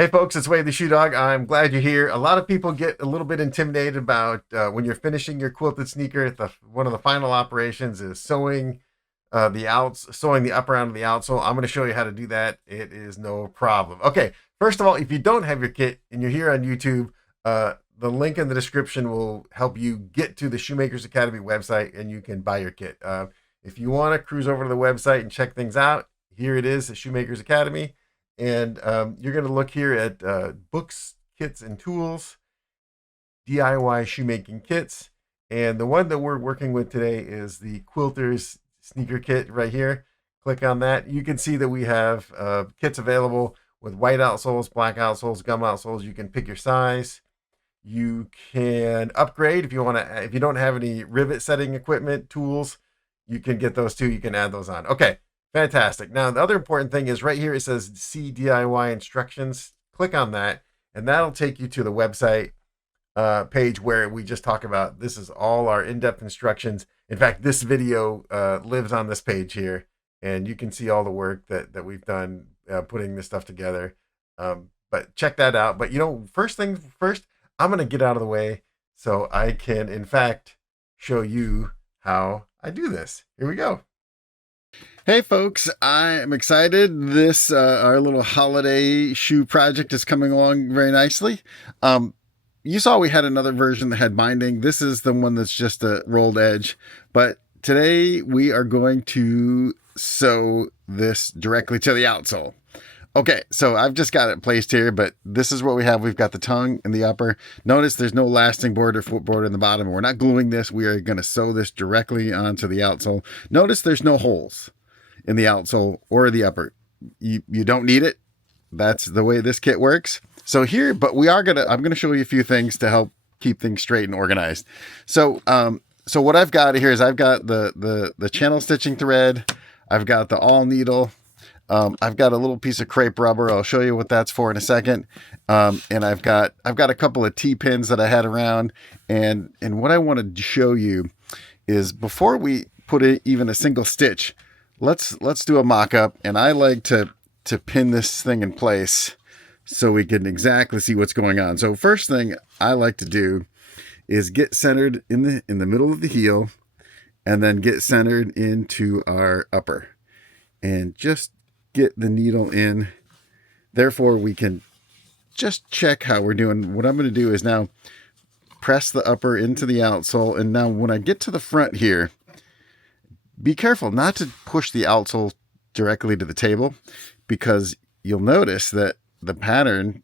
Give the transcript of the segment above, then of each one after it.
Hey folks, it's Wade the Shoe Dog. I'm glad you're here. A lot of people get a little bit intimidated about when you're finishing your quilted sneaker. One of the final operations is sewing sewing the upper end of the outsole. I'm going to show you how to do that. It is no problem. Okay, first of all, if you don't have your kit and you're here on YouTube, the link in the description will help you get to the Shoemakers Academy website and you can buy your kit. If you want to cruise over to the website and check things out, here it is, the Shoemakers Academy. And you're going to look here at books, kits, and tools, DIY shoemaking kits. And the one that we're working with today is the Quilters Sneaker Kit right here. Click on that. You can see that we have kits available with white outsoles, black outsoles, gum outsoles. You can pick your size. You can upgrade if you want to. If you don't have any rivet setting equipment, tools, you can get those too. You can add those on. Okay. Fantastic. Now, the other important thing is right here, it says see DIY instructions. Click on that, and that'll take you to the website page where we just talk about this is all our in-depth instructions. In fact, this video lives on this page here, and you can see all the work that we've done putting this stuff together. But check that out. But, first things first, I'm going to get out of the way so I can, in fact, show you how I do this. Here we go. Hey folks, I am excited. This our little holiday shoe project is coming along very nicely. You saw we had another version that had binding. This is the one that's just a rolled edge. But today we are going to sew this directly to the outsole. Okay, so I've just got it placed here, but this is what we have. We've got the tongue in the upper. Notice there's no lasting board or foot board in the bottom. We're not gluing this. We are going to sew this directly onto the outsole. Notice there's no holes in the outsole or the upper. You don't need it. That's the way this kit works. So here, but I'm gonna show you a few things to help keep things straight and organized. So what I've got here is I've got the channel stitching thread. I've got the awl needle. I've got a little piece of crepe rubber. I'll show you what that's for in a second. And I've got a couple of T-pins that I had around. And what I wanted to show you is before we put even a single stitch, let's do a mock-up. And I like to pin this thing in place so we can exactly see what's going on. So first thing I like to do is get centered in the middle of the heel and then get centered into our upper and just get the needle in. Therefore, we can just check how we're doing. What I'm going to do is now press the upper into the outsole. And now when I get to the front here, be careful not to push the outsole directly to the table because you'll notice that the pattern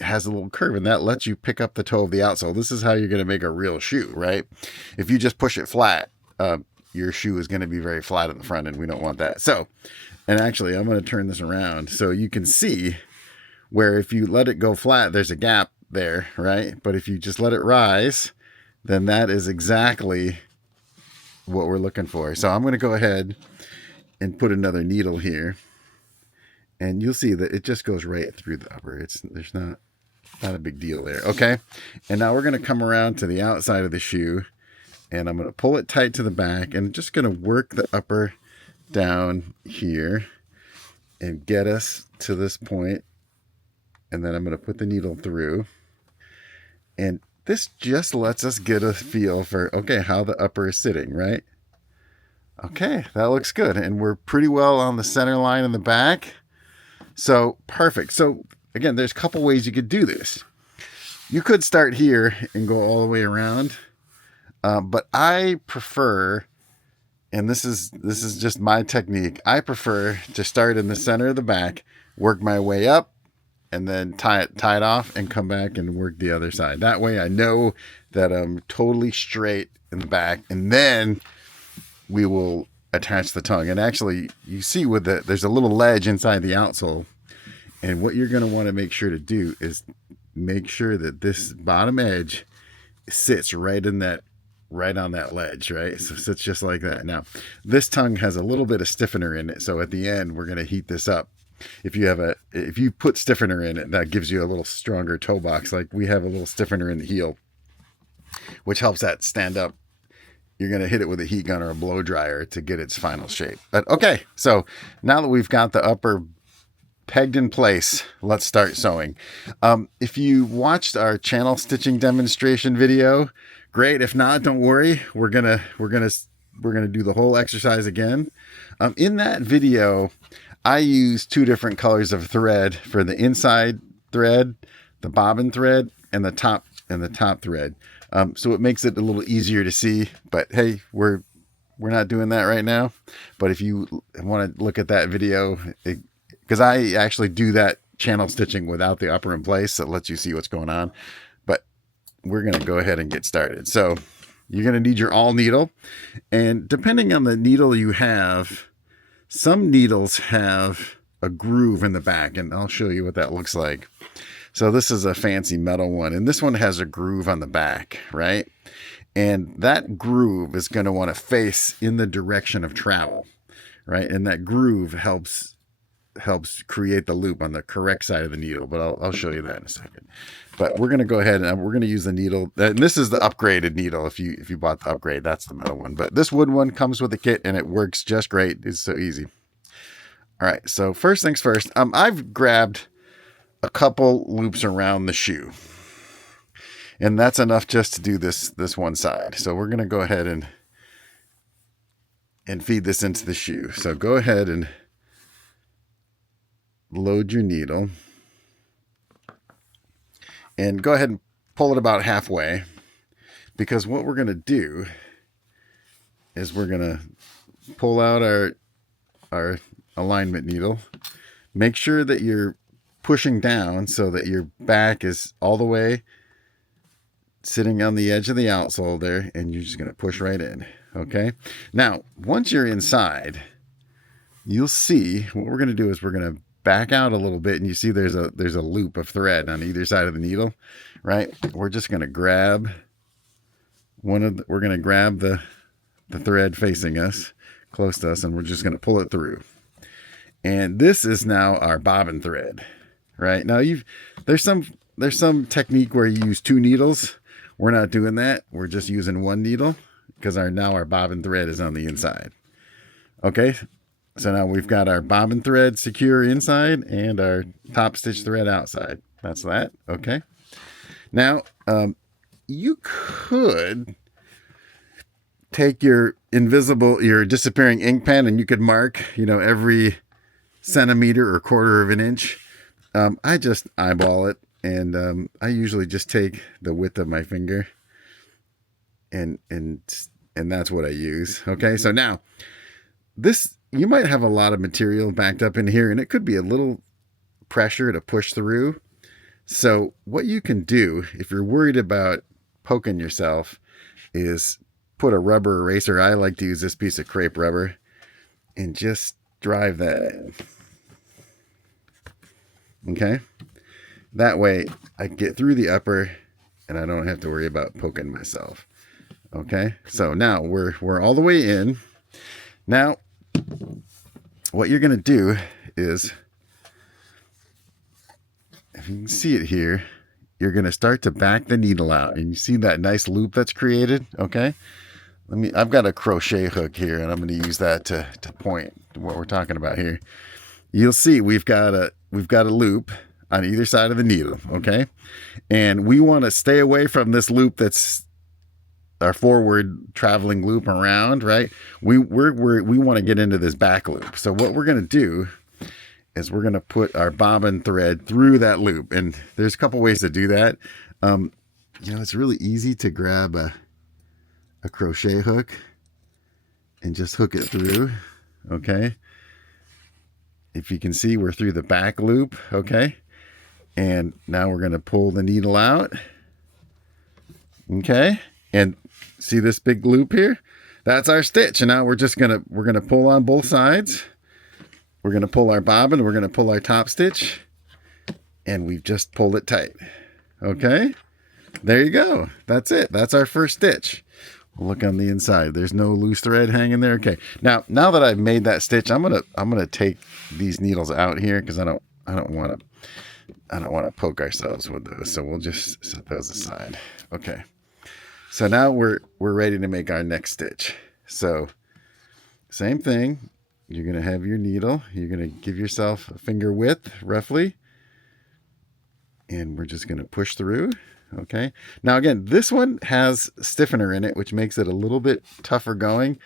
has a little curve and that lets you pick up the toe of the outsole. This is how you're going to make a real shoe, right? If you just push it flat, your shoe is going to be very flat in the front and we don't want that. So, and actually I'm going to turn this around so you can see where if you let it go flat, there's a gap there, right? But if you just let it rise, then that is exactly what we're looking for. So I'm going to go ahead and put another needle here. And you'll see that it just goes right through the upper. There's not a big deal there. Okay. And now we're going to come around to the outside of the shoe and I'm going to pull it tight to the back and just going to work the upper down here and get us to this point. And then I'm going to put the needle through. And this just lets us get a feel for, okay, how the upper is sitting, right? Okay, that looks good. And we're pretty well on the center line in the back. So perfect. So again, there's a couple ways you could do this. You could start here and go all the way around. But I prefer, and this is just my technique, I prefer to start in the center of the back, work my way up, and then tie it off and come back and work the other side. That way I know that I'm totally straight in the back, and then we will attach the tongue. And actually, you see there's a little ledge inside the outsole. And what you're going to want to make sure to do is make sure that this bottom edge sits right on that ledge, right? So it sits just like that. Now, this tongue has a little bit of stiffener in it. So at the end, we're going to heat this up. If you put stiffener in it, that gives you a little stronger toe box. Like we have a little stiffener in the heel, which helps that stand up. You're going to hit it with a heat gun or a blow dryer to get its final shape. But okay, so now that we've got the upper pegged in place, let's start sewing. If you watched our channel stitching demonstration video, great. If not, don't worry. We're gonna do the whole exercise again. In that video, I used 2 different colors of thread for the inside thread, the bobbin thread, and the top thread. So it makes it a little easier to see. But hey, we're not doing that right now. But if you want to look at that video, because I actually do that channel stitching without the upper in place, so it lets you see what's going on. But we're going to go ahead and get started. So you're going to need your awl needle, and depending on the needle you have, some needles have a groove in the back, and I'll show you what that looks like. So this is a fancy metal one, and this one has a groove on the back, right? And that groove is going to want to face in the direction of travel, right? And that groove helps create the loop on the correct side of the needle, but I'll show you that in a second. But we're going to go ahead and we're going to use the needle. And this is the upgraded needle. If you bought the upgrade, that's the metal one. But this wood one comes with a kit, and it works just great. It's so easy. All right. So first things first, I've grabbed a couple loops around the shoe, and that's enough just to do this one side. So we're going to go ahead and feed this into the shoe. So go ahead and load your needle and go ahead and pull it about halfway, because what we're going to do is we're going to pull out our alignment needle. Make sure that you're pushing down so that your back is all the way sitting on the edge of the outsole there, and you're just going to push right in. Okay. Now, once you're inside, you'll see what we're going to do is we're going to back out a little bit, and you see there's a loop of thread on either side of the needle, right? We're just going to grab we're going to grab the thread facing us, close to us, and we're just going to pull it through. And this is now our bobbin thread, right? Now there's some technique where you use 2 needles. We're not doing that. We're just using 1 needle, because now our bobbin thread is on the inside. Okay. So now we've got our bobbin thread secure inside and our top stitch thread outside. That's that. Okay. Now, you could take your disappearing ink pen, and you could mark, every centimeter or quarter of an inch. I just eyeball it, and I usually just take the width of my finger, and that's what I use. Okay. So now you might have a lot of material backed up in here, and it could be a little pressure to push through. So what you can do, if you're worried about poking yourself, is put a rubber eraser. I like to use this piece of crepe rubber, and just drive that in. Okay. That way I get through the upper, and I don't have to worry about poking myself. Okay. So now we're all the way in. Now, what you're going to do is, if you can see it here, you're going to start to back the needle out, and you see that nice loop that's created. Okay. I've got a crochet hook here, and I'm going to use that to point to what we're talking about here. You'll see we've got a loop on either side of the needle. Okay. And we want to stay away from this loop that's our forward traveling loop around, right? We want to get into this back loop. So what we're going to do is we're going to put our bobbin thread through that loop. And there's a couple ways to do that. It's really easy to grab a crochet hook and just hook it through. Okay. If you can see, we're through the back loop. Okay. And now we're going to pull the needle out. Okay. And see this big loop here? That's our stitch. And now we're going to pull on both sides. We're going to pull our bobbin. We're going to pull our top stitch. And we've just pulled it tight. Okay. There you go. That's it. That's our first stitch. We'll look on the inside. There's no loose thread hanging there. Okay. Now that I've made that stitch, I'm gonna take these needles out here, because I don't want to poke ourselves with those. So we'll just set those aside. Okay. So now we're ready to make our next stitch. So same thing. you're going to have your needle. You're going to give yourself a finger width, roughly. And we're just going to push through. Okay. Now, again, this one has stiffener in it, which makes it a little bit tougher going.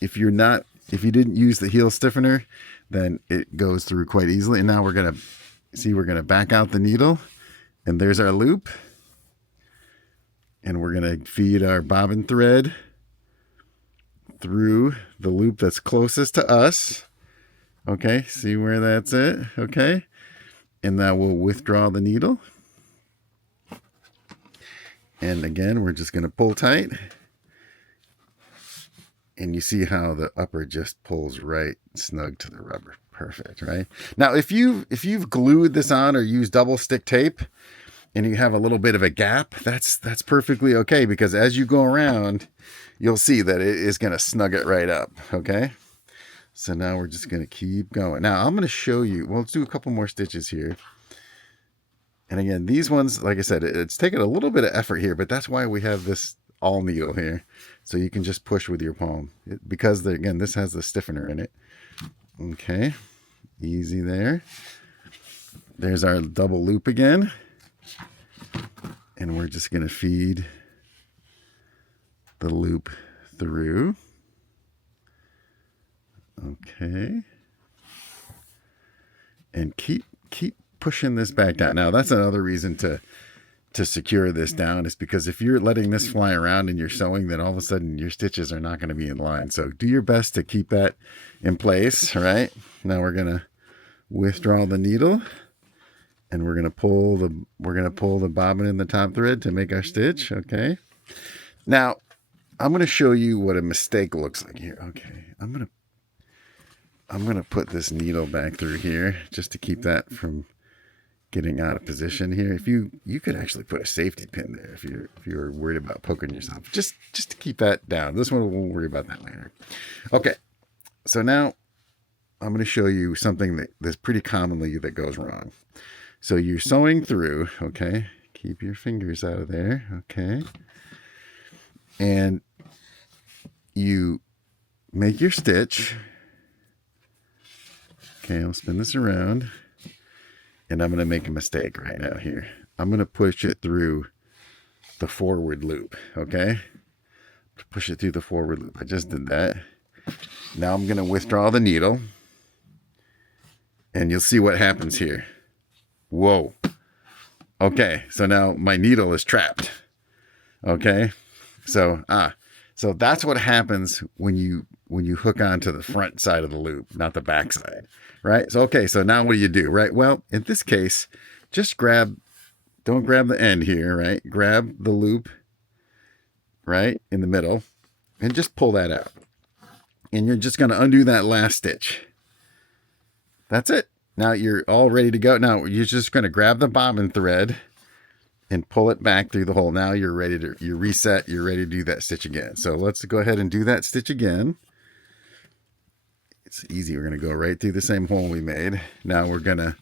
If you didn't use the heel stiffener, then it goes through quite easily. And now we're going to back out the needle. And there's our loop. And we're going to feed our bobbin thread through the loop that's closest to us. Okay, see where that's at? Okay. And now we'll withdraw the needle. And again, we're just going to pull tight. And you see how the upper just pulls right snug to the rubber. Perfect, right? Now, if you've glued this on or used double stick tape and you have a little bit of a gap, that's perfectly okay, because as you go around, you'll see that it is going to snug it right up, okay? So now we're just going to keep going. Now, I'm going to show you, well, let's do a couple more stitches here. And again, these ones, like I said, it's taken a little bit of effort here, but that's why we have this all needle here. So you can just push with your palm because, again, this has the stiffener in it. Okay, easy there. There's our double loop again. And we're just going to feed the loop through. Okay. And keep pushing this back down. Now, that's another reason to secure this down, is because if you're letting this fly around and you're sewing, then all of a sudden your stitches are not going to be in line. So do your best to keep that in place. All right. Now we're going to withdraw the needle, and we're going to pull the bobbin in the top thread to make our stitch. Okay. Now I'm going to show you what a mistake looks like here. Okay. I'm going to put this needle back through here just to keep that from getting out of position here. If you could actually put a safety pin there if you're worried about poking yourself, just to keep that down. This one, we'll worry about that later. Okay. So now I'm going to show you something that's pretty commonly that goes wrong. So you're sewing through, okay? Keep your fingers out of there, okay? And you make your stitch. Okay, I'll spin this around. And I'm going to make a mistake right now here. I'm going to push it through the forward loop, okay? Push it through the forward loop. I just did that. Now I'm going to withdraw the needle. And you'll see what happens here. Whoa. Okay, so now my needle is trapped. Okay? So that's what happens when you hook onto the front side of the loop, not the back side, right? So, okay, so now what do you do, right? Well, in this case, just don't grab the end here, right? Grab the loop right in the middle and just pull that out. And you're just going to undo that last stitch. That's it. Now you're all ready to go. Now you're just going to grab the bobbin thread and pull it back through the hole. Now you're reset. You're ready to do that stitch again. So let's go ahead and do that stitch again. It's easy. We're going to go right through the same hole we made. Now we're going to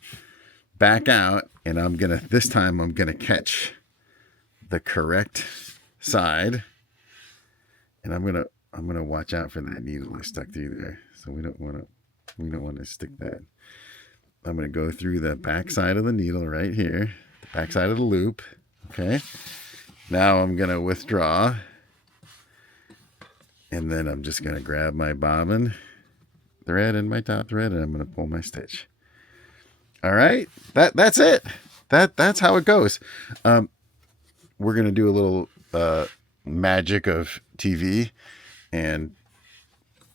back out, and this time I'm going to catch the correct side. And I'm going to watch out for that needle I stuck through there. So we don't want to stick that. I'm going to go through the back side of the needle right here, the back side of the loop. Okay. Now I'm going to withdraw, and then I'm just going to grab my bobbin thread and my top thread, and I'm going to pull my stitch. All right. That's it. That's how it goes. We're going to do a little magic of TV, and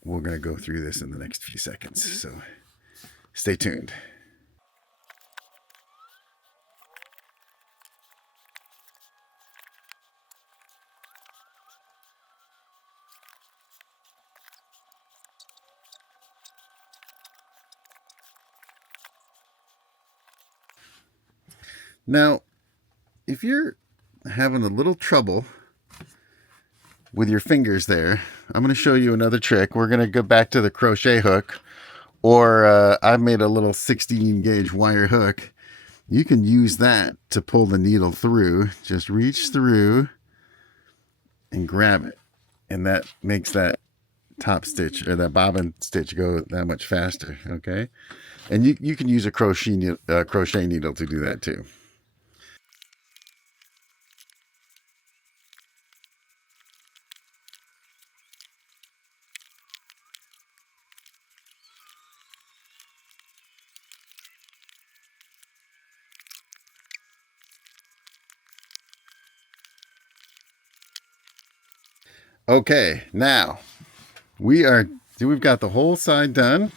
we're going to go through this in the next few seconds. So stay tuned. Now, if you're having a little trouble with your fingers there, I'm going to show you another trick. We're going to go back to the crochet hook, or I've made a little 16 gauge wire hook. You can use that to pull the needle through. Just reach through and grab it. And that makes that top stitch or that bobbin stitch go that much faster. Okay, and you can use a crochet needle to do that too. Okay, now we've got the whole side done.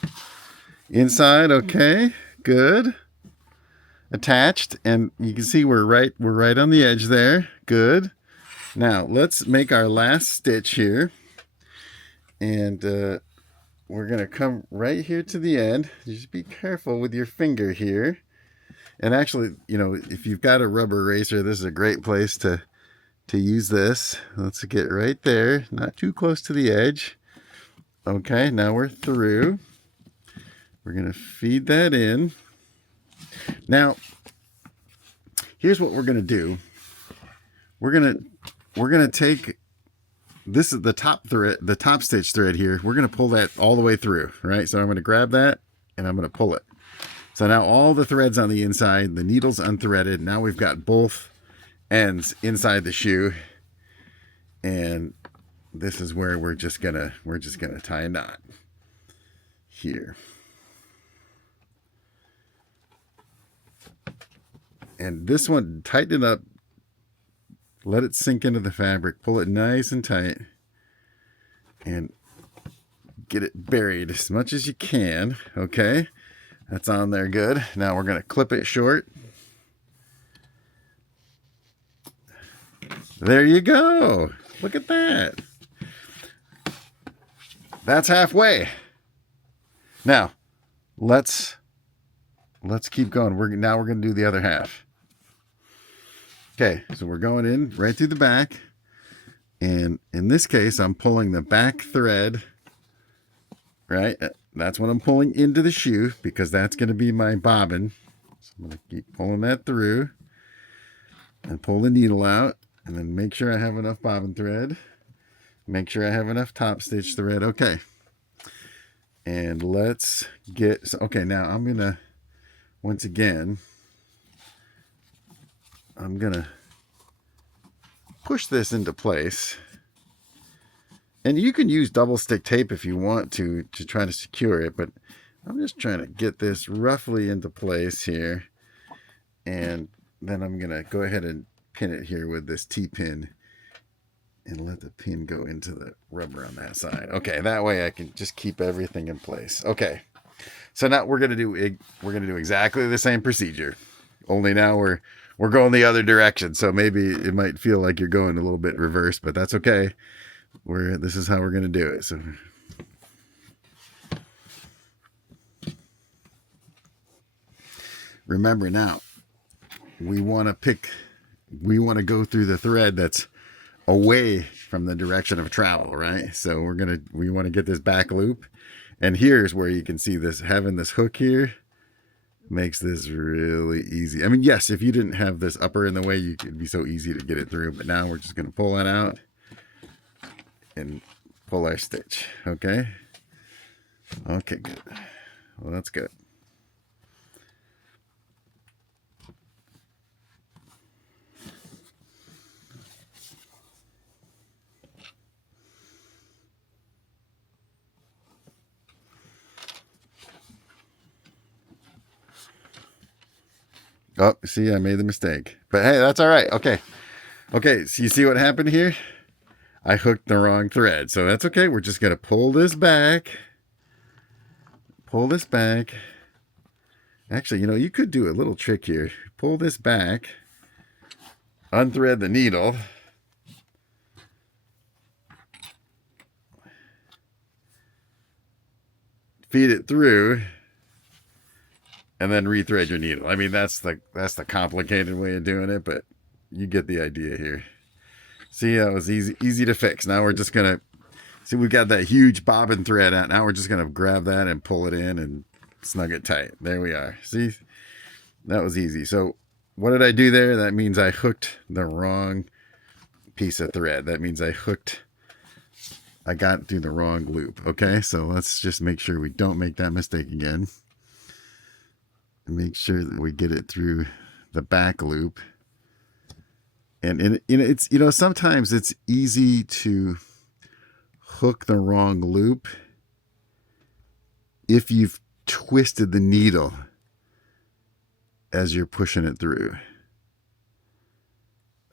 Inside, okay, good. Attached, and you can see we're right on the edge there. Good. Now let's make our last stitch here, and we're gonna come right here to the end. Just be careful with your finger here. And actually, you know, if you've got a rubber eraser, this is a great place to use this. Let's get right there, not too close to the edge. Okay, now we're through. We're gonna feed that in. Now, here's what we're gonna do. We're gonna take this is the top thread, the top stitch thread here. We're gonna pull that all the way through, right? So I'm gonna grab that and I'm gonna pull it. So now all the threads on the inside, the needle's unthreaded. Now we've got both ends inside the shoe, and this is where we're just gonna tie a knot here. And this one, tighten it up, let it sink into the fabric, pull it nice and tight, and get it buried as much as you can. Okay, that's on there good. Now we're gonna clip it short. There you go. Look at that. That's halfway. Now, let's keep going. Now we're going to do the other half. Okay, so we're going in right through the back. And in this case, I'm pulling the back thread, right? That's what I'm pulling into the shoe because that's going to be my bobbin. So I'm going to keep pulling that through and pull the needle out. And then make sure I have enough bobbin thread. Make sure I have enough top stitch thread. Okay. And let's get... Okay, now I'm going to... Once again, I'm going to push this into place. And you can use double stick tape if you want to try to secure it. But I'm just trying to get this roughly into place here. And then I'm going to go ahead and pin it here with this T-pin and let the pin go into the rubber on that side. Okay, that way I can just keep everything in place. Okay, so now we're gonna do exactly the same procedure, only now we're going the other direction. So maybe it might feel like you're going a little bit reverse, but that's okay. This is how we're gonna do it. So remember now, we want to go through the thread that's away from the direction of travel, right? So we want to get this back loop. And here's where you can see this, having this hook here makes this really easy. I mean, yes, if you didn't have this upper in the way, it'd be so easy to get it through. But now we're just going to pull that out and pull our stitch. Okay. Okay, good. Well, that's good. Oh, see, I made the mistake. But hey, that's all right. Okay. Okay, so you see what happened here? I hooked the wrong thread. So that's okay. We're just going to pull this back. Pull this back. Actually, you know, you could do a little trick here. Pull this back. Unthread the needle. Feed it through. And then rethread your needle. I mean, that's the complicated way of doing it, but you get the idea here. See, that was easy to fix. Now we're just gonna see, we've got that huge bobbin thread out. Now we're just gonna grab that and pull it in and snug it tight. There we are. See, that was easy. So what did I do there? That means I hooked the wrong piece of thread. That means I hooked I got through the wrong loop. Okay, so let's just make sure we don't make that mistake again. And make sure that we get it through the back loop. And it's, sometimes it's easy to hook the wrong loop if you've twisted the needle as you're pushing it through.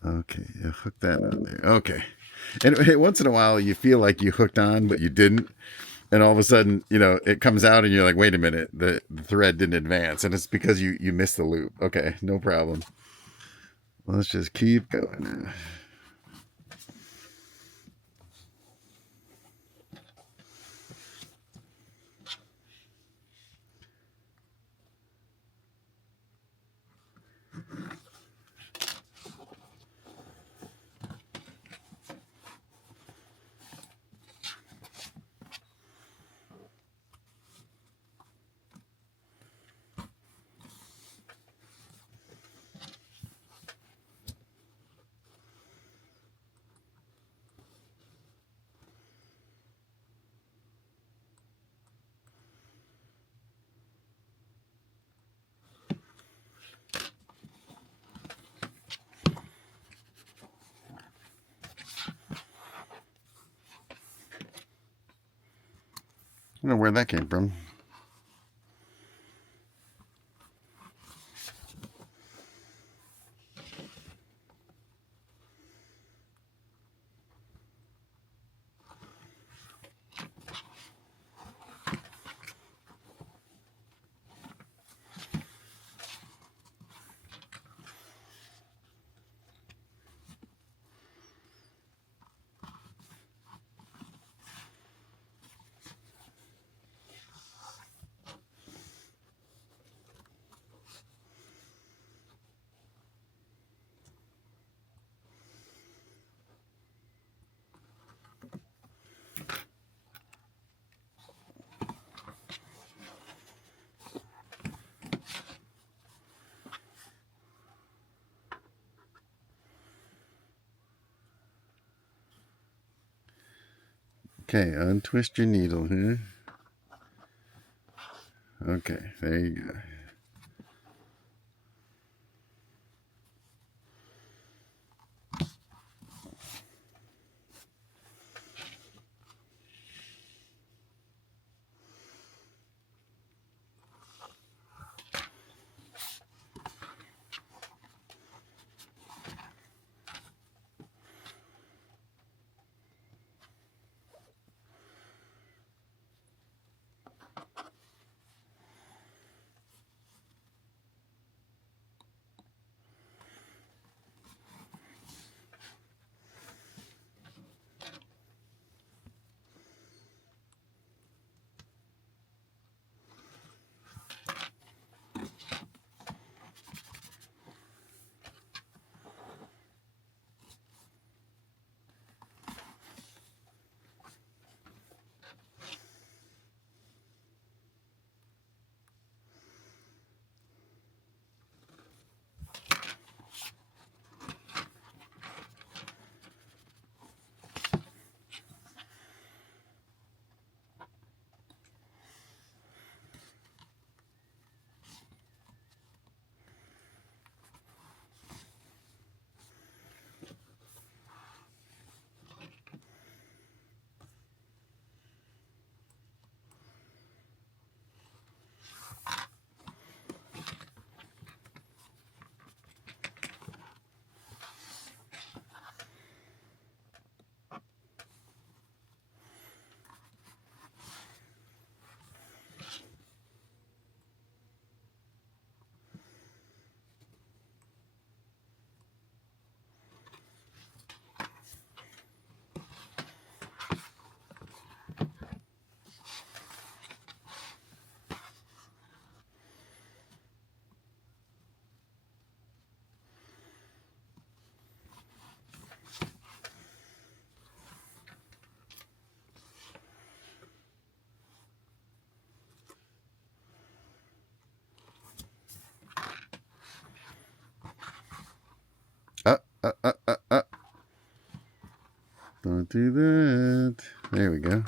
Okay, hook that on there. Okay. And once in a while you feel like you hooked on, but you didn't. And all of a sudden, it comes out and you're like, wait a minute, the thread didn't advance. And it's because you missed the loop. Okay, no problem. Let's just keep going. I don't know where that came from. Okay, untwist your needle here. Okay, there you go. Uh. Don't do that. There we go.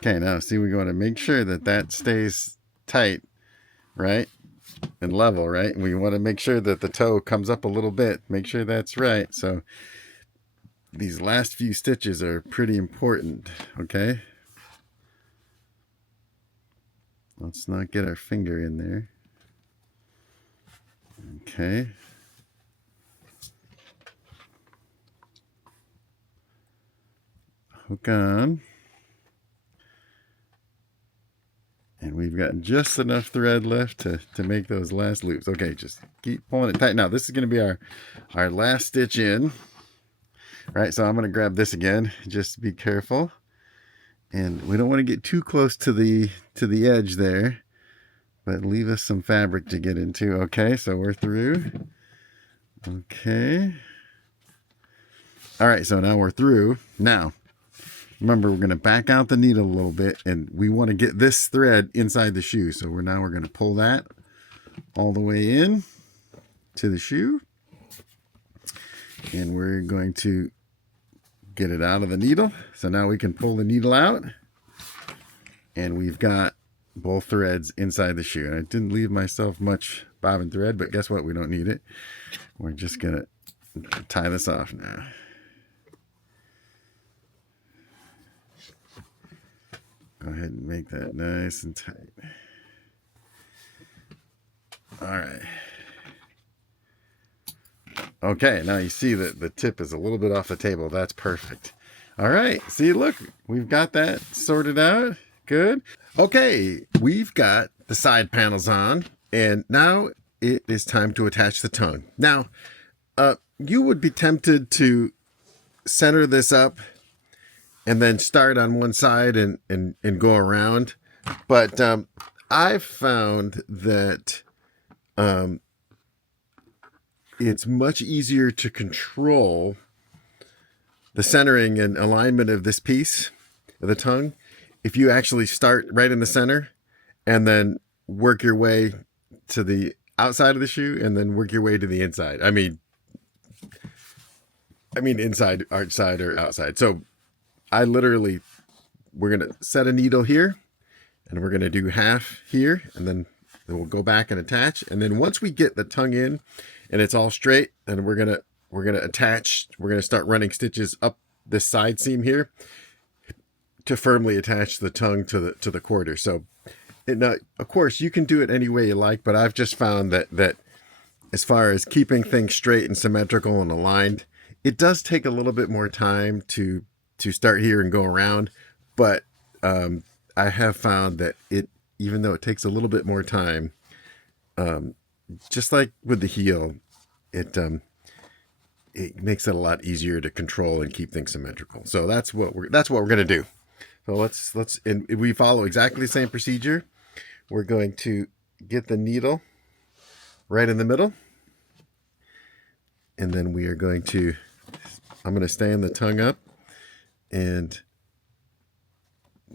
Okay, now see, we want to make sure that that stays tight, right? And level, right? We want to make sure that the toe comes up a little bit. Make sure that's right. So these last few stitches are pretty important, okay? Let's not get our finger in there. Okay. Hook on. And we've got just enough thread left to make those last loops. Okay, just keep pulling it tight. Now, this is going to be our last stitch in. All right, so I'm going to grab this again. Just be careful. And we don't want to get too close to the edge there, but leave us some fabric to get into. Okay, so we're through. Okay. All right, so now we're through. Now, remember, we're going to back out the needle a little bit, and we want to get this thread inside the shoe. So we're going to pull that all the way in to the shoe, and we're going to get it out of the needle. So now we can pull the needle out, and we've got both threads inside the shoe. And I didn't leave myself much bobbin thread, but guess what? We don't need it. We're just going to tie this off now. Go ahead and make that nice and tight. All right. Okay, now you see that the tip is a little bit off the table. That's perfect. All right, see, look, we've got that sorted out. Good. Okay, we've got the side panels on, and now it is time to attach the tongue. Now, you would be tempted to center this up and then start on one side and go around. But I've found that it's much easier to control the centering and alignment of this piece of the tongue if you actually start right in the center and then work your way to the outside of the shoe and then work your way to the inside. I mean inside, outside, or outside. So I literally, we're going to set a needle here and we're going to do half here, and then we'll go back and attach. And then once we get the tongue in and it's all straight, then we're going to attach, we're going to start running stitches up this side seam here to firmly attach the tongue to the quarter. So of course you can do it any way you like, but I've just found that as far as keeping things straight and symmetrical and aligned, it does take a little bit more time to start here and go around. But I have found that even though it takes a little bit more time, just like with the heel, it makes it a lot easier to control and keep things symmetrical. So that's what we're going to do. So and we follow exactly the same procedure. We're going to get the needle right in the middle, and then I'm going to stand the tongue up, and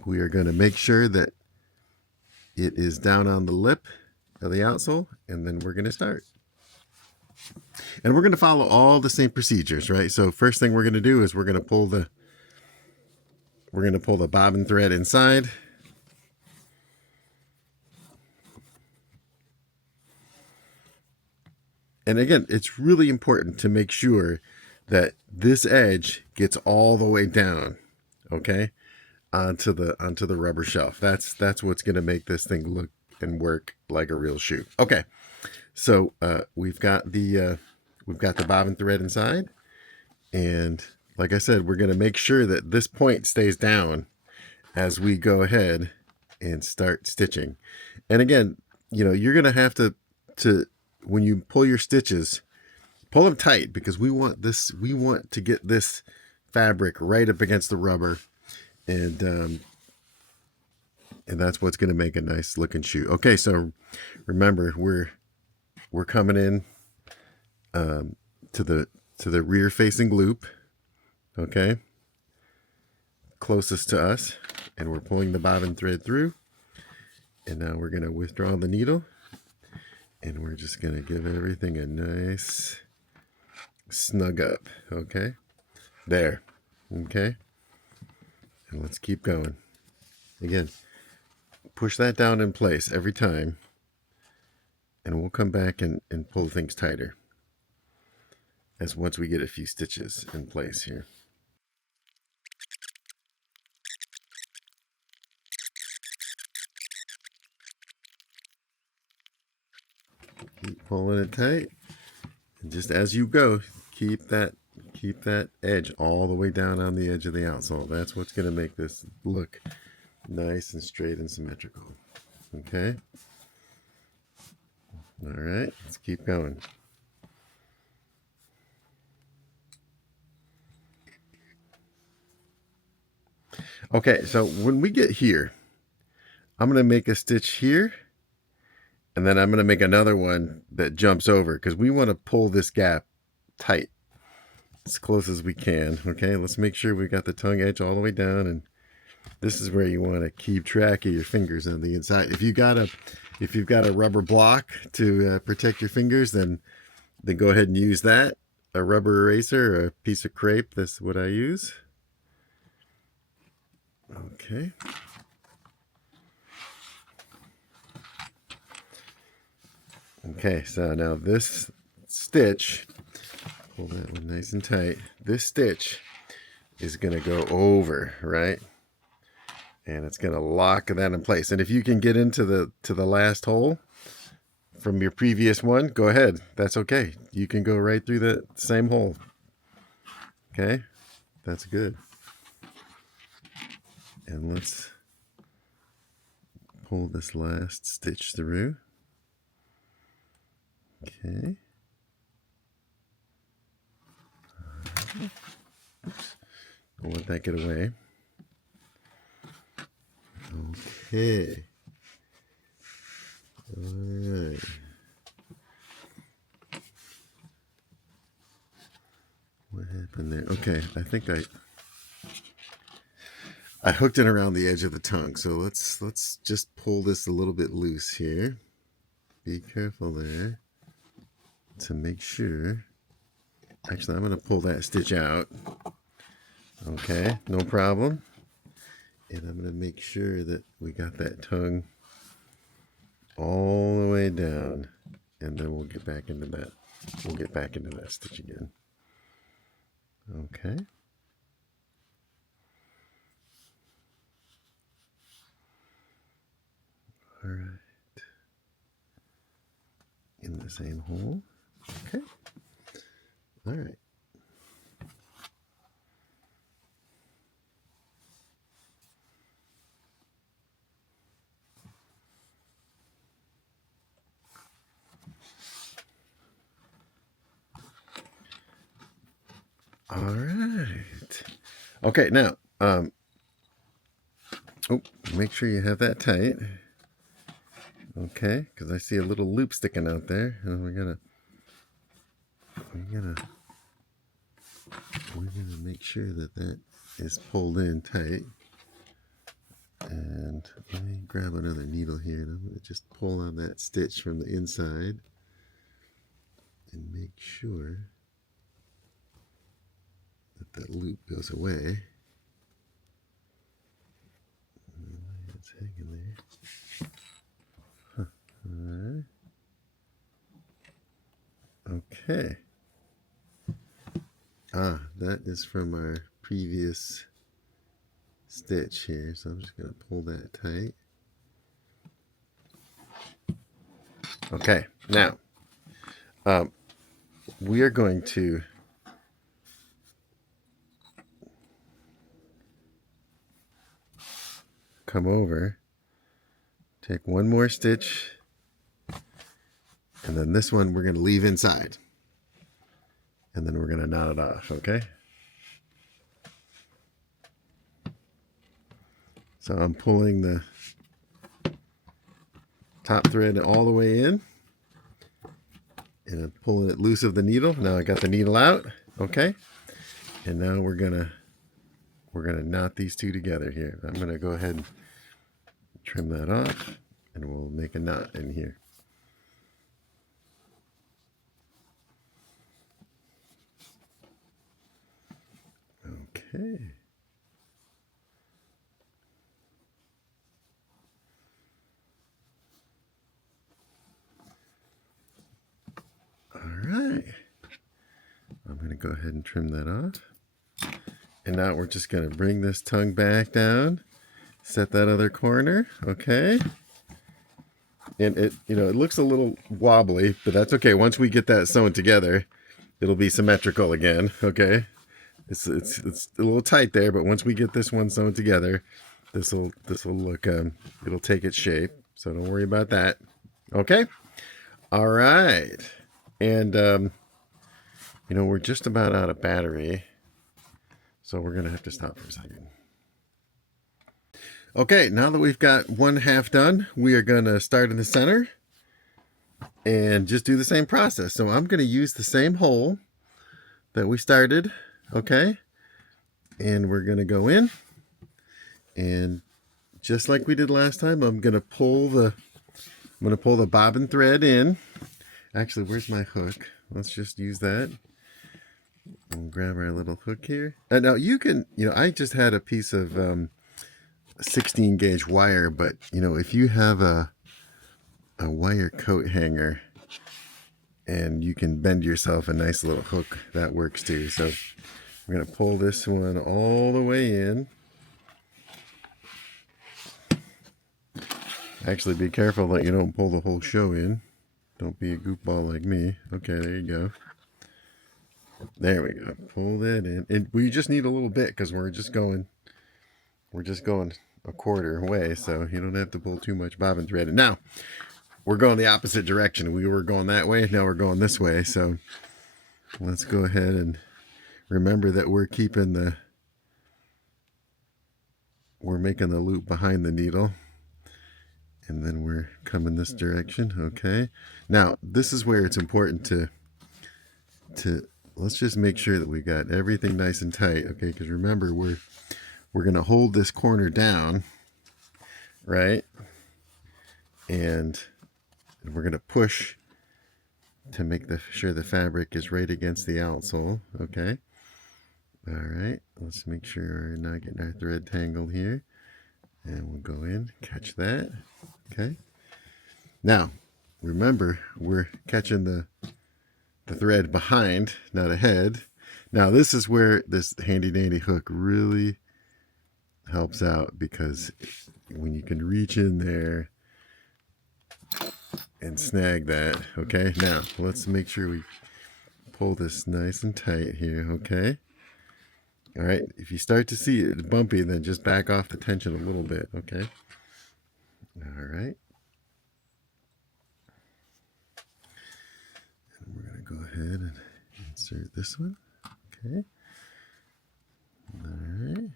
we are going to make sure that it is down on the lip of the outsole, and then we're going to start. And we're going to follow all the same procedures, right? So first thing we're going to do is we're going to pull the bobbin thread inside. And again, it's really important to make sure that this edge gets all the way down, okay, onto the rubber shelf. That's what's going to make this thing look and work like a real shoe. Okay, so we've got the bobbin thread inside, and like I said, we're going to make sure that this point stays down as we go ahead and start stitching. And again, you're going to have to when you pull your stitches, pull them tight, because we want to get this fabric right up against the rubber, and that's what's going to make a nice looking shoe. Okay, so remember, we're coming in to the rear facing loop, okay, closest to us, and we're pulling the bobbin thread through, and now we're going to withdraw the needle, and we're just going to give everything a nice snug up, okay, there, okay, and let's keep going. Again, push that down in place every time, and we'll come back and pull things tighter once we get a few stitches in place here. Keep pulling it tight, and just as you go, keep that edge all the way down on the edge of the outsole. That's what's going to make this look nice and straight and symmetrical. Okay. All right, let's keep going. Okay, so when we get here, I'm going to make a stitch here, and then I'm going to make another one that jumps over, because we want to pull this gap tight as close as we can. Okay, let's make sure we got the tongue edge all the way down, and this is where you want to keep track of your fingers on the inside. If you've got a rubber block to protect your fingers, then go ahead and use that. A rubber eraser or a piece of crepe, that's what I use. Okay. Okay, so now this stitch, pull that one nice and tight. This stitch is going to go over, right? And it's going to lock that in place. And if you can get into the last hole from your previous one, go ahead. That's okay. You can go right through the same hole. Okay, that's good. And let's pull this last stitch through. Okay. Oops. Don't let that get away. Okay. All right. What happened there? Okay, I think I hooked it around the edge of the tongue. So let's just pull this a little bit loose here. be careful there to make sure. Actually, I'm going to pull that stitch out. Okay, no problem. And I'm going to make sure that we got that tongue all the way down. And then we'll get back into that. We'll get back into that stitch again. Okay. All right. In the same hole. Okay. All right. All right. Okay, now, make sure you have that tight. Okay, because I see a little loop sticking out there, and we're gonna make sure that that is pulled in tight. And let me grab another needle here, and I'm gonna just pull on that stitch from the inside and make sure that loop goes away. It's hanging there. Huh. All right. Okay. That is from our previous stitch here, so I'm just going to pull that tight. Okay, now we are going to come over, take one more stitch, and then this one we're going to leave inside, and then we're going to knot it off. Okay, so I'm pulling the top thread all the way in, and I'm pulling it loose of the needle. Now I got the needle out. Okay, and now we're gonna knot these two together here. I'm gonna go ahead and trim that off, and we'll make a knot in here. Okay. All right. I'm going to go ahead and trim that off. And now we're just going to bring this tongue back down, set that other corner, okay? And it looks a little wobbly, but that's okay. Once we get that sewn together, it'll be symmetrical again, okay? It's a little tight there, but once we get this one sewn together, this will look it'll take its shape. So don't worry about that. Okay? All right. And we're just about out of battery, so we're gonna have to stop for a second. Okay, now that we've got one half done, we are gonna start in the center and just do the same process. So I'm gonna use the same hole that we started, okay? And we're gonna go in, and just like we did last time, I'm gonna pull the bobbin thread in. Actually, where's my hook? Let's just use that. We'll grab our little hook here. Now you can, I just had a piece of 16 gauge wire, but if you have a wire coat hanger and you can bend yourself a nice little hook, that works too. So we're going to pull this one all the way in. Actually, be careful that you don't pull the whole show in. Don't be a goofball like me. Okay, there you go. There we go. Pull that in. And we just need a little bit because we're just going a quarter away, so you don't have to pull too much bobbin thread. And now we're going the opposite direction. We were going that way, now we're going this way. So let's go ahead and remember that we're making the loop behind the needle. And then we're coming this direction, okay? Now, this is where it's important to let's just make sure that we got everything nice and tight, okay? Because remember, we're going to hold this corner down, right? And And we're going to push to make sure the fabric is right against the outsole. Okay. All right. Let's make sure we're not getting our thread tangled here. And we'll go in, catch that. Okay. Now, remember, we're catching the thread behind, not ahead. Now, this is where this handy dandy hook really helps out, because when you can reach in there and snag that. Okay, now let's make sure we pull this nice and tight here. Okay, all right, if you start to see it bumpy, then just back off the tension a little bit. Okay, all right, and we're gonna go ahead and insert this one. Okay, all right,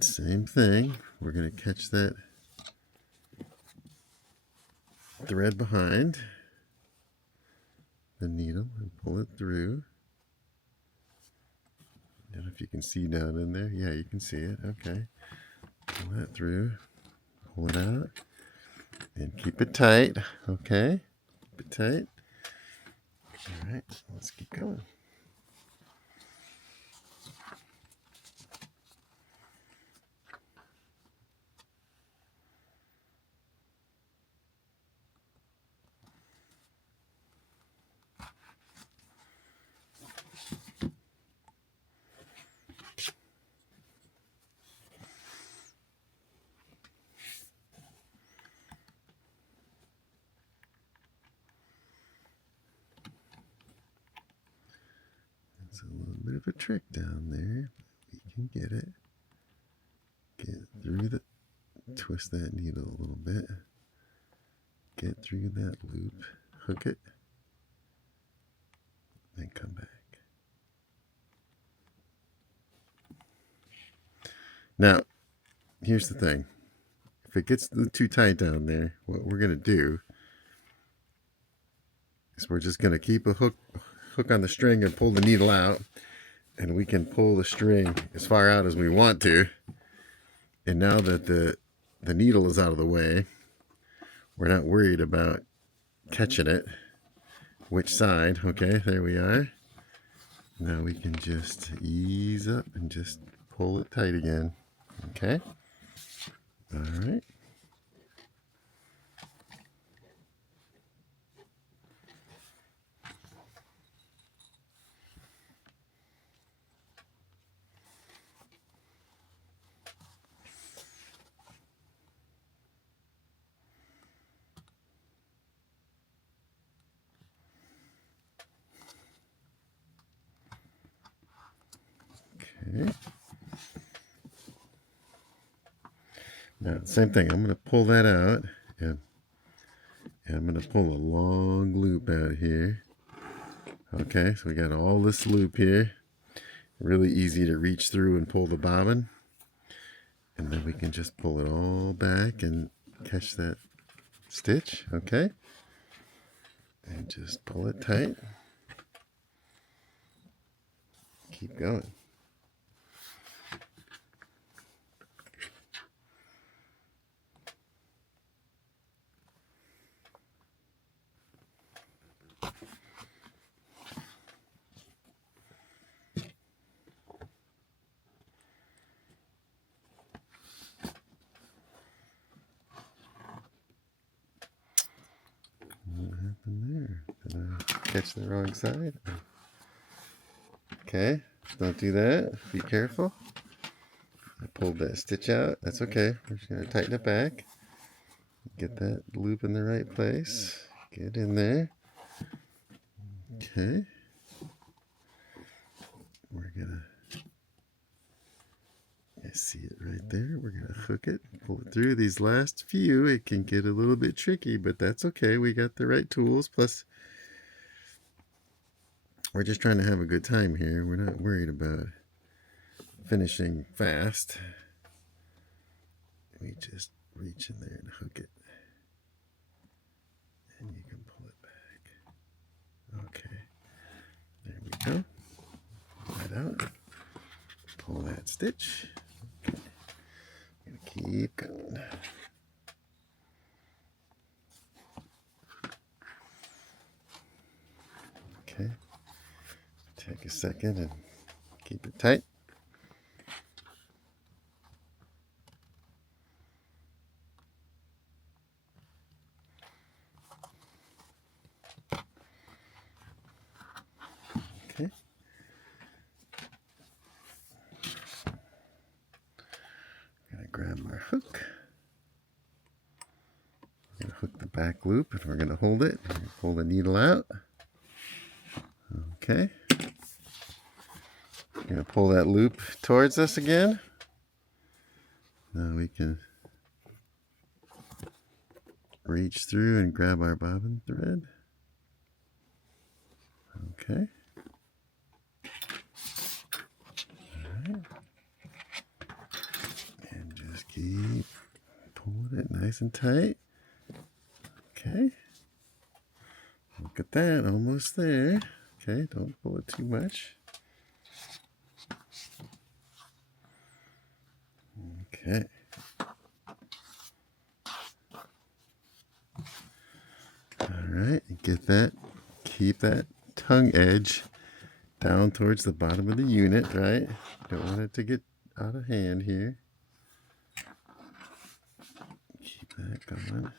same thing, we're gonna catch that thread behind the needle and pull it through. I don't know if you can see down in there. Yeah, you can see it. Okay, pull that through, pull it out, and keep it tight. Okay, keep it tight. All right, let's keep going. It's a little bit of a trick down there. We can get it. Get through the, twist that needle a little bit. Get through that loop, hook it, then come back. Now, here's the thing. If it gets too tight down there, what we're going to do is we're just going to keep a hook on the string and pull the needle out, and we can pull the string as far out as we want to. And now that the needle is out of the way, we're not worried about catching it. Which side? Okay, there we are. Now we can just ease up and just pull it tight again. Okay. All right. Okay. Now, same thing. I'm going to pull that out, and I'm going to pull a long loop out here. Okay, so we got all this loop here. Really easy to reach through and pull the bobbin. And then we can just pull it all back and catch that stitch. Okay. And just pull it tight. Keep going. What happened there? Did I catch the wrong side? Okay, don't do that. Be careful. I pulled that stitch out. That's okay. We're just going to tighten it back. Get that loop in the right place. Get in there. Okay. We're going to see it right there. We're going to hook it, pull it through. These last few, it can get a little bit tricky, but that's okay. We got the right tools. Plus, we're just trying to have a good time here. We're not worried about finishing fast. We just reach in there and hook it. And you can pull it back. Okay. There we go. Pull that out. Pull that stitch. Okay. Keep going. second and keep it tight. Okay. We're gonna grab our hook. We're gonna hook the back loop and we're gonna hold it. Pull the needle out. Okay. We're gonna pull that loop towards us again. Now we can reach through and grab our bobbin thread. Okay. Alright. And just keep pulling it nice and tight. Okay. Look at that, almost there. Okay, don't pull it too much. Okay. Alright, get that. Keep that tongue edge down towards the bottom of the unit, right? Don't want it to get out of hand here. Keep that going.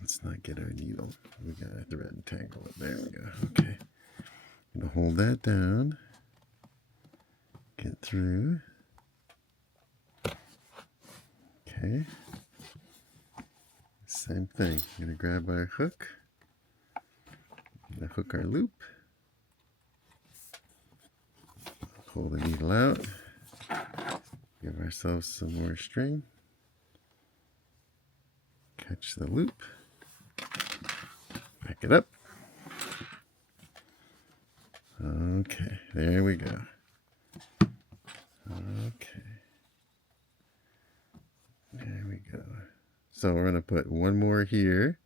Let's not get our needle. We got a thread entangle it. There we go. Okay. I'm gonna hold that down. Get through. Okay. Same thing. I'm gonna grab our hook. I'm gonna hook our loop. Pull the needle out. Give ourselves some more string. Catch the loop. Back it up. Okay, there we go. Okay. There we go. So we're going to put one more here.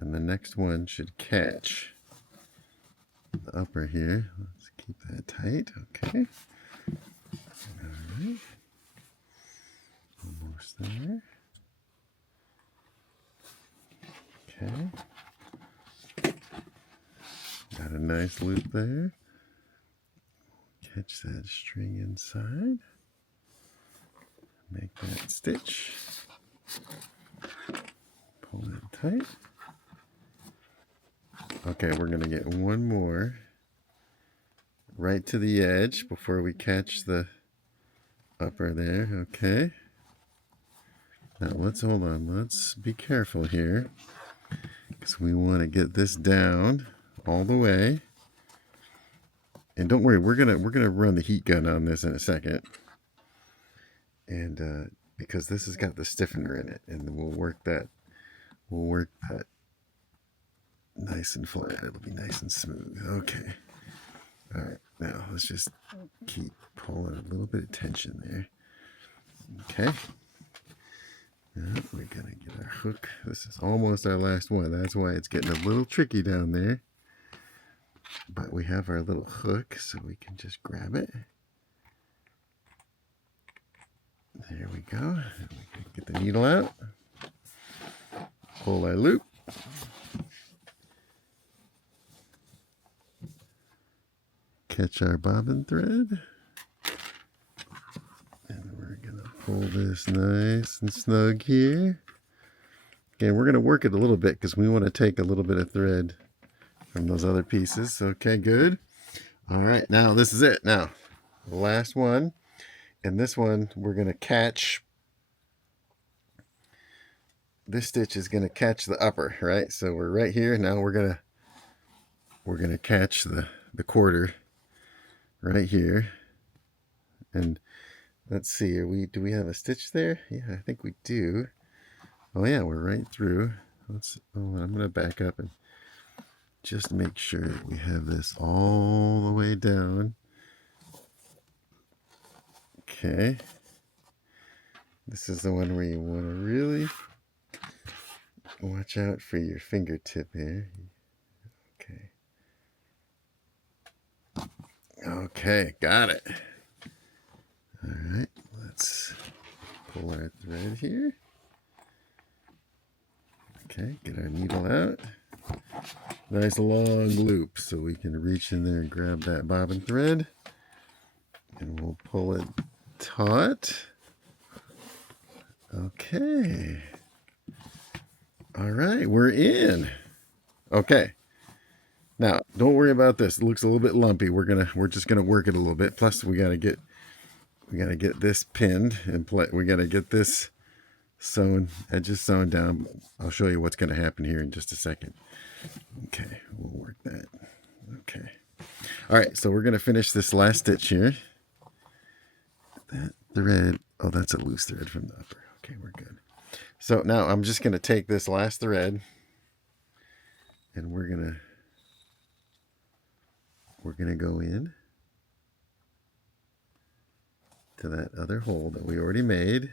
And the next one should catch the upper here. Let's keep that tight. Okay. Alright. Almost there. Okay. Got a nice loop there. Catch that string inside. Make that stitch. Pull it tight. Okay, we're going to get one more right to the edge before we catch the upper there. Okay. Now let's hold on. Let's be careful here because we want to get this down all the way. And don't worry, we're gonna run the heat gun on this in a second. And because this has got the stiffener in it, and we'll work that nice and flat. It'll be nice and smooth. Okay. All right. Now let's just keep pulling a little bit of tension there. Okay. Now we're gonna get our hook. This is almost our last one. That's why it's getting a little tricky down there. But we have our little hook, so we can just grab it. There we go. And we can get the needle out. Pull our loop. Catch our bobbin thread. And we're going to pull this nice and snug here. Okay, we're going to work it a little bit because we want to take a little bit of thread from those other pieces. Okay, good. All right, now this is it. Now, the last one. And this one, we're going to catch. This stitch is going to catch the upper, right? So we're right here. Now we're going to catch the quarter right here. And let's see, do we have a stitch there? Yeah, I think we do. Oh yeah, we're right through. I'm going to back up and just make sure that we have this all the way down. Okay. This is the one where you want to really watch out for your fingertip here. Okay. Okay, got it. All right, let's pull our thread here. Okay, get our needle out. nice long loop so we can reach in there and grab that bobbin thread. And we'll pull it taut. Okay. All right, we're in. Okay. Now, don't worry about this. It looks a little bit lumpy. We're just gonna work it a little bit. Plus, we gotta get this pinned and we gotta get this sewn, edges sewn down. I'll show you what's gonna happen here in just a second. Okay, we'll work that. Okay. All right, so we're gonna finish this last stitch here. That thread. Oh, that's a loose thread from the upper. Okay, we're good. So now I'm just gonna take this last thread, and we're gonna go in to that other hole that we already made.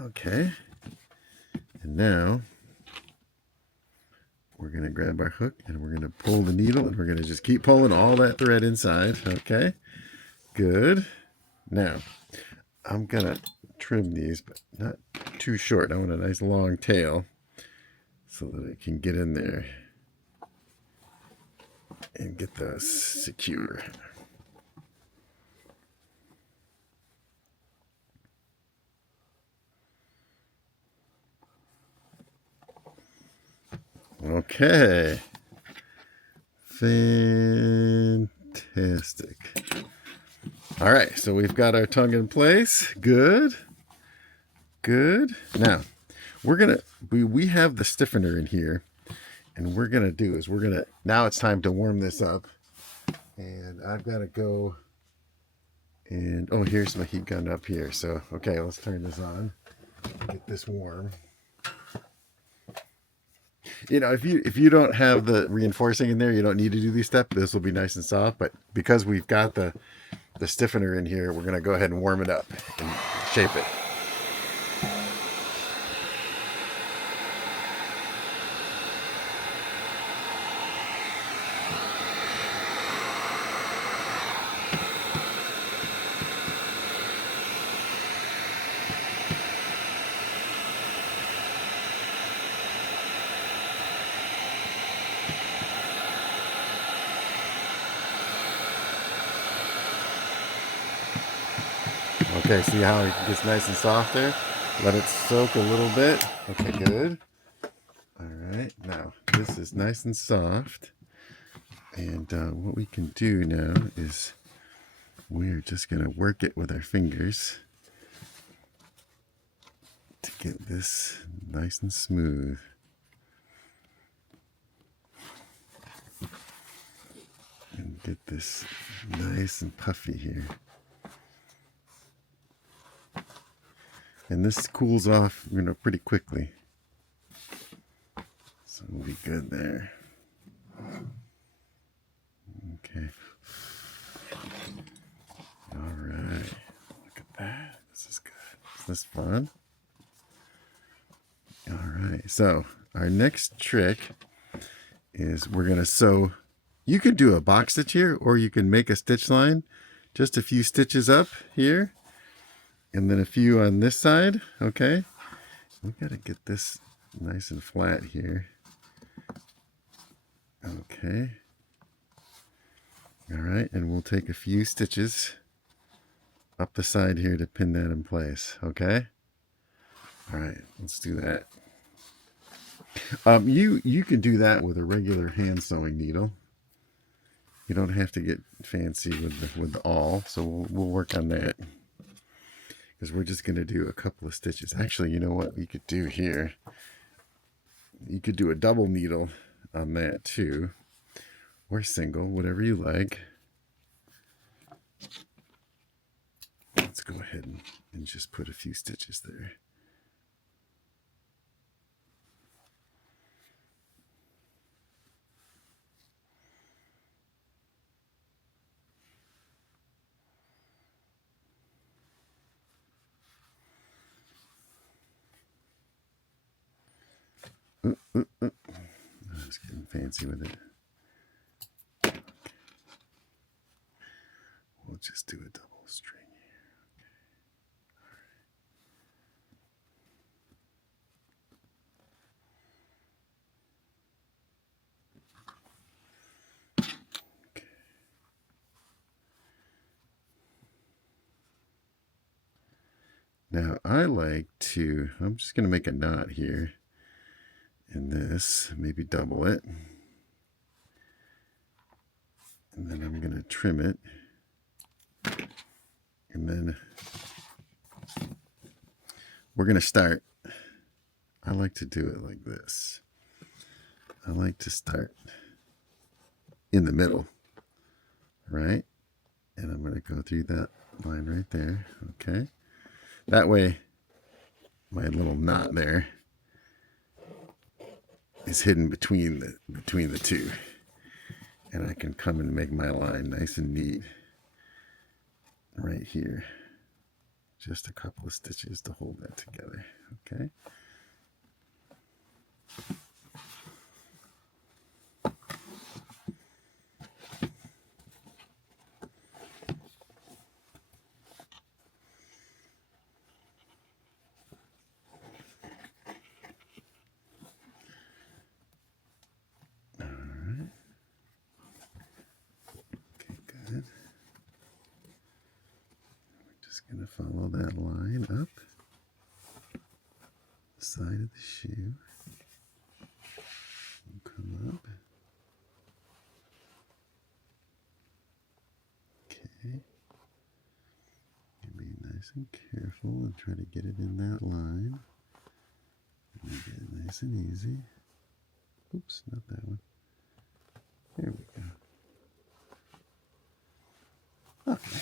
Okay. And now we're going to grab our hook and we're going to pull the needle and we're going to just keep pulling all that thread inside. Okay. Good. Now I'm going to trim these, but not too short. I want a nice long tail so that it can get in there and get those secure. Okay. Fantastic. All right, so we've got our tongue in place. Good. Good. Now, we have the stiffener in here, and now it's time to warm this up. And I've got to go and, oh, here's my heat gun up here. So, okay, let's turn this on, get this warm. You know, if you don't have the reinforcing in there, you don't need to do these steps. This will be nice and soft, but because we've got the stiffener in here, we're going to go ahead and warm it up and shape it. Okay, see how it gets nice and soft there? Let it soak a little bit. Okay, good. All right, now this is nice and soft. And what we can do now is we're just going to work it with our fingers to get this nice and smooth. And get this nice and puffy here. And this cools off, pretty quickly. So we'll be good there. Okay. All right. Look at that. This is good. Is this fun? All right. So our next trick is we're going to sew. You could do a box stitch here, or you can make a stitch line. Just a few stitches up here. And then a few on this side, okay? We gotta get this nice and flat here. Okay. All right, and we'll take a few stitches up the side here to pin that in place, okay? All right, let's do that. You can do that with a regular hand sewing needle. You don't have to get fancy with the awl, so we'll work on that. Because we're just going to do a couple of stitches. Actually, you know what we could do here? You could do a double needle on that too. Or single, whatever you like. Let's go ahead and just put a few stitches there. I was getting fancy with it. Okay. We'll just do a double string here. Now I like to, I'm just going to make a knot here in this, maybe double it. And then I'm going to trim it. And then we're going to start. I like to do it like this. I like to start in the middle, right? And I'm going to go through that line right there. Okay. That way, my little knot there is hidden between the two. And I can come and make my line nice and neat right here. Just a couple of stitches to hold that together. Okay. Going to follow that line up the side of the shoe. We'll come up. Okay. Be nice and careful and try to get it in that line. And get it nice and easy. Oops, not that one. There we go. Okay.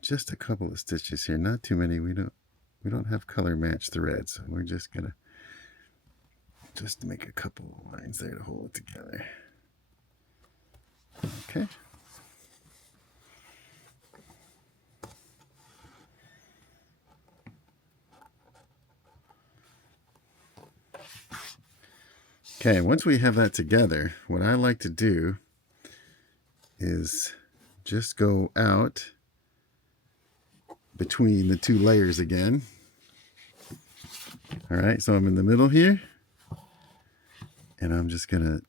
Just a couple of stitches here, not too many. We don't have color match thread, so we're just gonna make a couple of lines there to hold it together. Okay. Okay, once we have that together, what I like to do is just go out between the two layers again. All right, so I'm in the middle here, and I'm just gonna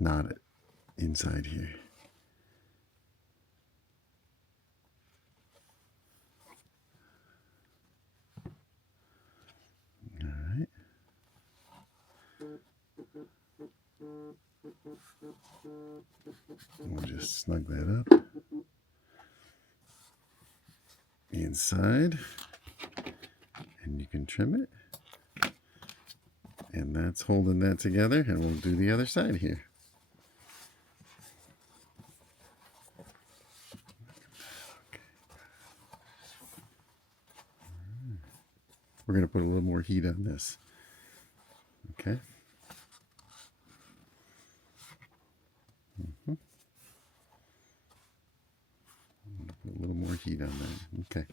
knot it inside here. All right. We'll just snug that up. Inside, and you can trim it, and that's holding that together, and we'll do the other side here. We're going to put a little more heat on this. Okay. Put a little more heat on that. Okay.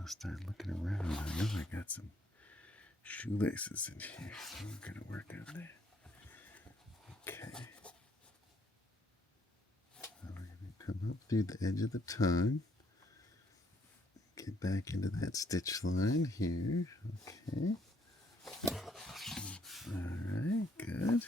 I'll start looking around. I know I got some shoelaces in here, so we're going to work on that. Okay. Now we're going to come up through the edge of the tongue. Get back into that stitch line here. Okay. All right, good.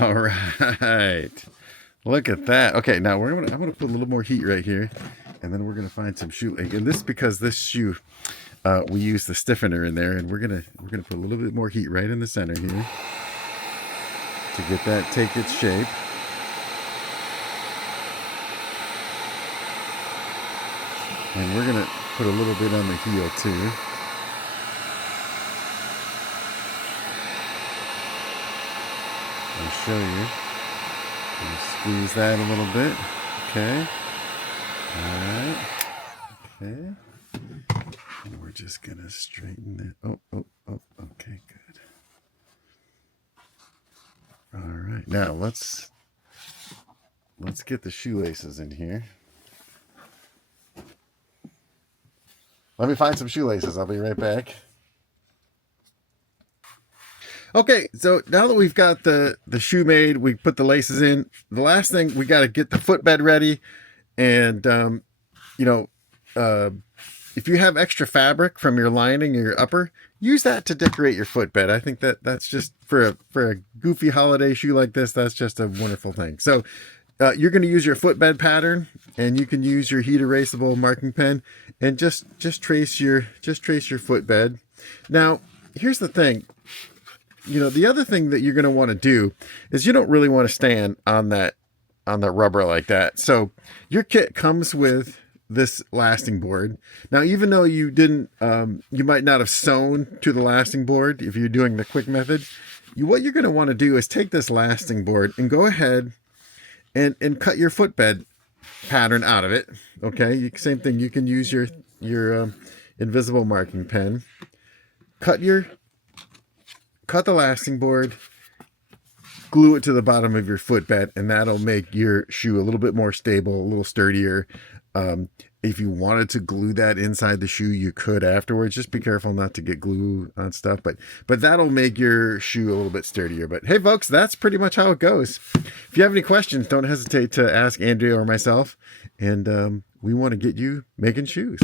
All right. Look at that. Okay, now I'm gonna put a little more heat right here, and then we're gonna find some shoe. And this is because this shoe, we use the stiffener in there, and we're gonna put a little bit more heat right in the center here to get that take its shape. And we're gonna put a little bit on the heel too. I'll show you. Squeeze that a little bit. Okay. Alright. Okay. And we're just gonna straighten it. Oh, okay, good. Alright. Now let's get the shoelaces in here. Let me find some shoelaces. I'll be right back. Okay, so now that we've got the shoe made, we put the laces in. The last thing, we got to get the footbed ready. And, if you have extra fabric from your lining or your upper, use that to decorate your footbed. I think that's just for a goofy holiday shoe like this, that's just a wonderful thing. So you're going to use your footbed pattern, and you can use your heat erasable marking pen and just trace your footbed. Now, here's the thing. The other thing that you're going to want to do is you don't really want to stand on that rubber like that. So your kit comes with this lasting board. Now, even though you didn't, you might not have sewn to the lasting board if you're doing the quick method. What you're going to want to do is take this lasting board and go ahead and cut your footbed pattern out of it. Okay, same thing. You can use your invisible marking pen. Cut the lasting board, glue it to the bottom of your footbed, and that'll make your shoe a little bit more stable, a little sturdier. If you wanted to glue that inside the shoe, you could afterwards. Just be careful not to get glue on stuff, but that'll make your shoe a little bit sturdier. But hey, folks, that's pretty much how it goes. If you have any questions, don't hesitate to ask Andrea or myself, and we want to get you making shoes.